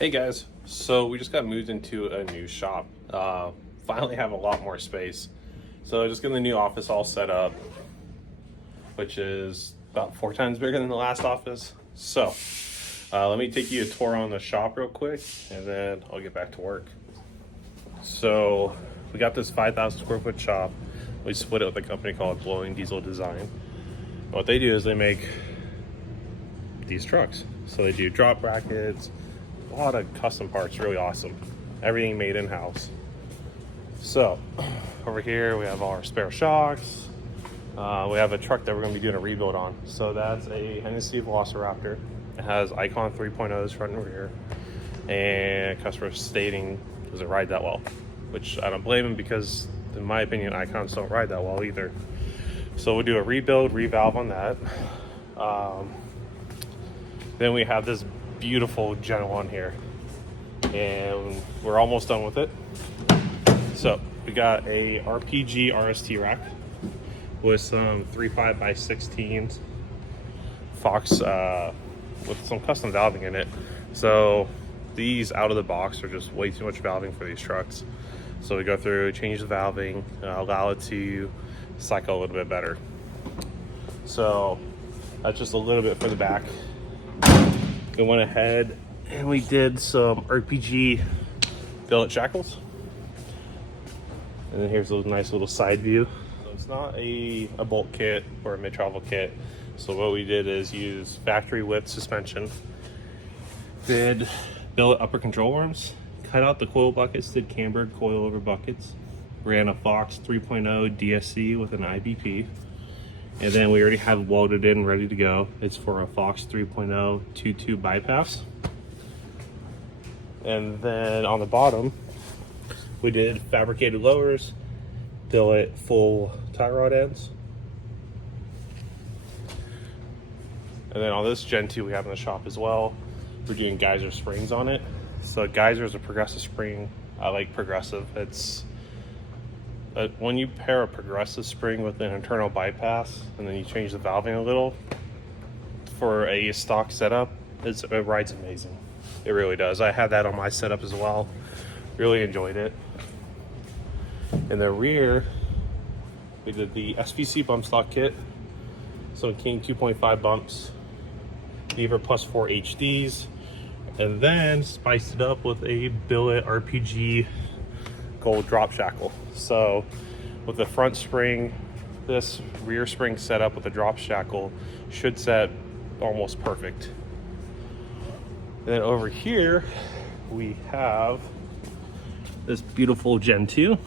Hey guys, so we just got moved into a new shop. Finally have a lot more space. So just getting the new office all set up, which is about 4 times bigger than the last office. So let me take you a tour on the shop real quick and then I'll get back to work. So we got this 5,000 square foot shop. We split it with a company called Blowing Diesel Design. What they do is they make these trucks. So they do drop brackets, a lot of custom parts, really awesome. Everything made in-house. So over here we have all our spare shocks. We have a truck that we're going to be doing a rebuild on. So that's a Hennessy Velociraptor. It has Icon 3.0s front and rear, and customers stating does it ride that well, which I don't blame them, because in my opinion Icons don't ride that well either. So we'll do a rebuild, revalve on that. Then we have this beautiful Gen 1 here, and we're almost done with it. So we got a RPG RST rack with some 3.5 by 16s Fox with some custom valving in it. So these out of the box are just way too much valving for these trucks. So we go through, change the valving, allow it to cycle a little bit better. So that's just a little bit for the back. We went ahead and we did some RPG billet shackles. And then here's a nice little side view. So it's not a bolt kit or a mid-travel kit. So what we did is use factory width suspension, did billet upper control arms, cut out the coil buckets, did cambered coilover buckets, ran a Fox 3.0 DSC with an IBP. And then we already have welded in, ready to go. It's for a Fox 3.0 2-tube bypass. And then on the bottom, we did fabricated lowers, billet full tie rod ends. And then on this Gen 2 we have in the shop as well, we're doing Geyser springs on it. So Geyser is a progressive spring. I like progressive. It's when you pair a progressive spring with an internal bypass and then you change the valving a little for a stock setup, it rides amazing. It really does. I had that on my setup as well. Really enjoyed it. In the rear, we did the SVC bump stock kit. Some King 2.5 bumps, Beaver plus 4 HDs, and then spiced it up with a billet RPG gold drop shackle. So with the front spring, this rear spring set up with a drop shackle should set almost perfect. And then over here we have this beautiful Gen 2.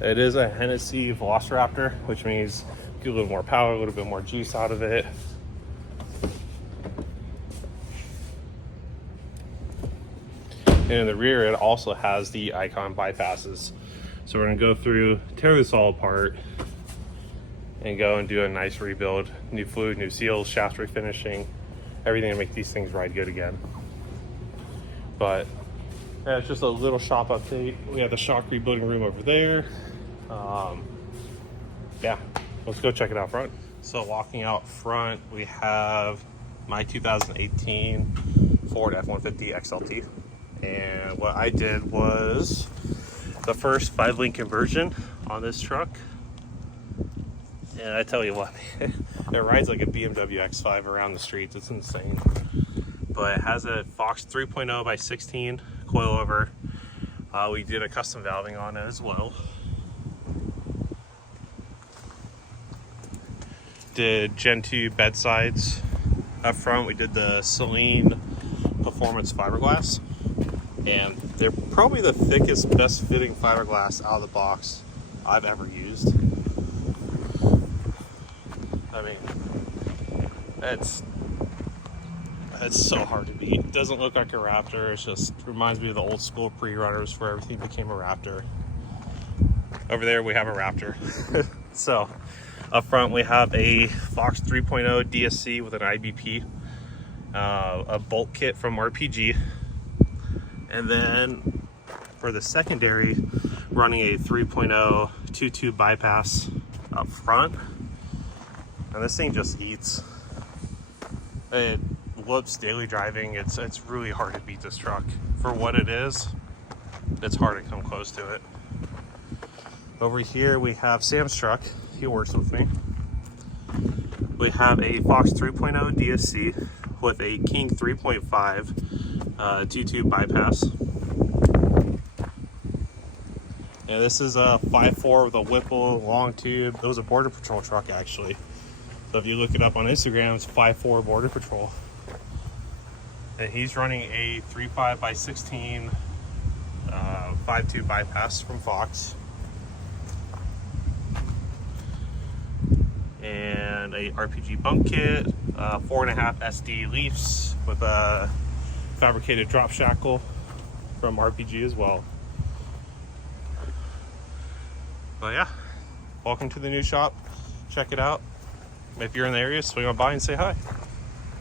It is a Hennessy Velociraptor, which means get a little more power, a little bit more juice out of it. And in the rear, it also has the Icon bypasses. So we're gonna go through, tear this all apart, and go and do a nice rebuild. New fluid, new seals, shaft refinishing, everything to make these things ride good again. But yeah, it's just a little shop update. We have the shock rebuilding room over there. Yeah, let's go check it out front. So walking out front, we have my 2018 Ford F-150 XLT. And what I did was the first 5-link conversion on this truck. And I tell you what, it rides like a BMW X5 around the streets. It's insane. But it has a Fox 3.0 by 16 coilover. We did a custom valving on it as well. Did Gen 2 bedsides up front. We did the Celine Performance fiberglass, and they're probably the thickest, best fitting fiberglass out of the box I've ever used. I mean, it's so hard to beat. It doesn't look like a Raptor. It just reminds me of the old school pre-runners where everything became a Raptor. Over there we have a Raptor. So up front we have a Fox 3.0 DSC with an IBP, a bolt kit from RPG, and then for the secondary, running a 3.0 2-tube bypass up front. And this thing just eats. It loops, daily driving, it's really hard to beat this truck. For what it is, it's hard to come close to it. Over here we have Sam's truck. He works with me. We have a Fox 3.0 DSC with a King 3.5 T2 bypass. And this is a 5.4 with a Whipple long tube. It was a Border Patrol truck actually. So if you look it up on Instagram, it's 5.4 Border Patrol. And he's running a 3.5x16 5.2 bypass from Fox. And a RPG bunk kit, 4.5 SD leafs with a fabricated drop shackle from RPG as well. But yeah, welcome to the new shop. Check it out. If you're in the area, swing on by and say hi.